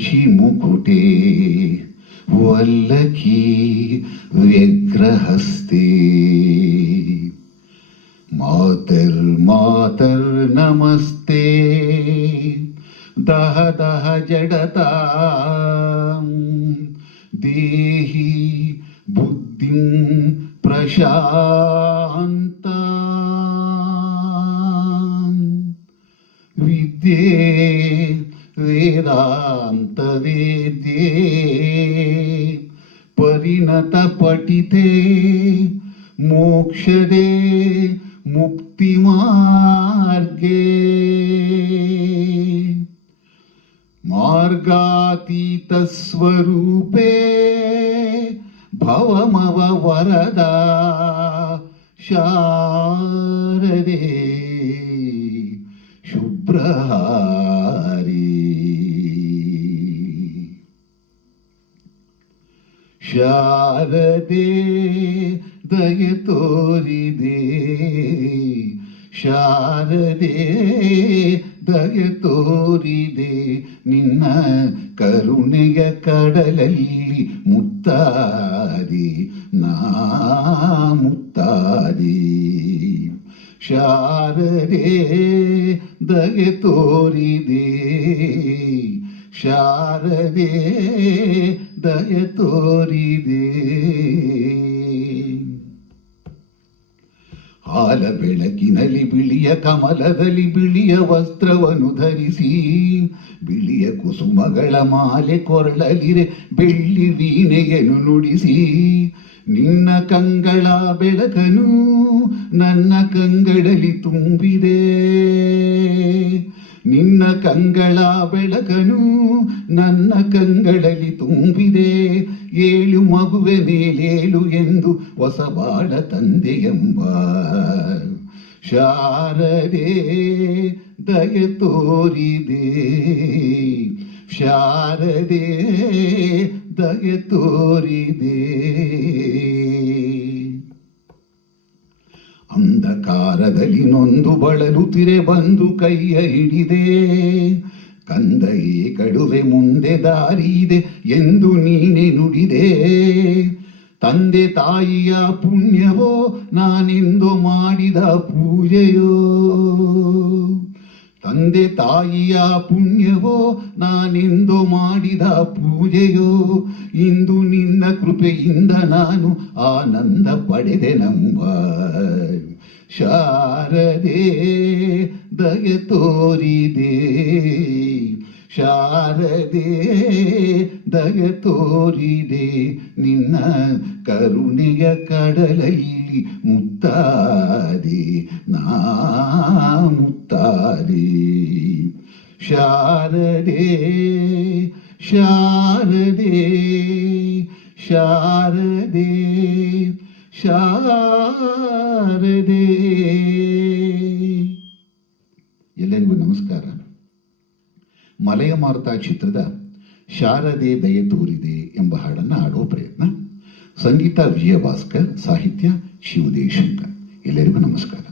रुचि मुकुटे वल्लकी व्यग्रहस्ते मातर्नमस्ते दह दह जडता देहि बुद्धिं प्रशान्ता विद्ये वेदांत वेद्ये परिणत पठिते मोक्षदे मुक्ति मार्गे मार्गातीत स्वरूपे भवमव वरदा शारदे शुभ्रहारी ಶಾರದೆ ದಯೆ ತೋರಿದೆ ಶಾರದೆ ದಯೆ ತೋರಿದೆ ನಿನ್ನ ಕರುಣೆಯ ಕಡಲಲ್ಲಿ ಮುತ್ತಾದಿ ನಾ ಮುತ್ತಾದಿ ಶಾರದೆ ದಯೆ ತೋರಿದೆ ಶಾರದೆ ದಯೆ ತೋರಿದೆ ಹಾಲ ಬೆಳಕಿನಲ್ಲಿ ಬಿಳಿಯ ಕಮಲದಲ್ಲಿ ಬಿಳಿಯ ವಸ್ತ್ರವನ್ನು ಧರಿಸಿ ಬಿಳಿಯ ಕುಸುಮಗಳ ಮಾಲೆ ಕೊರಳಲಿರೆ ಬೆಳ್ಳಿ ವೀಣೆಯನ್ನು ನುಡಿಸಿ ನಿನ್ನ ಕಂಗಳ ಬೆಳಕನು ನನ್ನ ಕಂಗಳಲ್ಲಿ ತುಂಬಿದೆ ನಿನ್ನ ಕಂಗಳ ಬೆಳಕನು ನನ್ನ ಕಂಗಳಲ್ಲಿ ತುಂಬಿದೆ ಏಳು ಮಗುವೆ ಮೇಲೇಳು ಎಂದು ಹೊಸ ಬಾಳ ತಂದೆ ಎಂಬ ಶಾರದೆ ದಯೆ ತೋರಿದೆ ಶಾರದೆ ದಯೆ ತೋರಿದೆ ಅಂಧಕಾರದಲ್ಲಿ ನೊಂದು ಬಳಲುತ್ತಿರೆ ಬಂದು ಕೈಯ ಹಿಡಿದೆ ಕಂದಯೇ ಕಡುವೆ ಮುಂದೆ ದಾರಿದೆ ಎಂದು ನೀನೆ ನುಡಿದೆ ತಂದೆ ತಾಯಿಯ ಪುಣ್ಯವೋ ನಾನೆಂದು ಮಾಡಿದ ಪೂಜೆಯೋ ತಂದೆ ತಾಯಿಯ ಪುಣ್ಯವೋ ನಾನೆಂದು ಮಾಡಿದ ಪೂಜೆಯೋ ಇಂದು ನಿನ್ನ ಕೃಪೆಯಿಂದ ನಾನು ಆನಂದ ಪಡೆದೆ ನಂಬ ಶಾರದೆ ದಯೆ ತೋರಿದೆ ಶಾರದೆ ದಯೆ ತೋರಿದೆ ನಿನ್ನ ಕರುಣೆಯ ಕಡಲಲ್ಲಿ ಮುತ್ತಾದಿ ನಾ ಮುತ್ತಾದಿ ಶಾರದೆ ಶಾರದೆ ಶಾರದೆ ಶಾರದೆ. ಎಲ್ಲರಿಗೂ ನಮಸ್ಕಾರ. ಮಲಯ ಮಾರುತ ಚಿತ್ರದ ಶಾರದೆ ದಯೆ ತೋರಿದೆ ಎಂಬ ಹಾಡನ್ನು ಹಾಡುವ ಪ್ರಯತ್ನ. ಸಂಗೀತ ವಿಜಯ ಭಾಸ್ಕರ್, ಸಾಹಿತ್ಯ ಶಿವದೇಶಂಕರ್. ಎಲ್ಲರಿಗೂ ನಮಸ್ಕಾರ.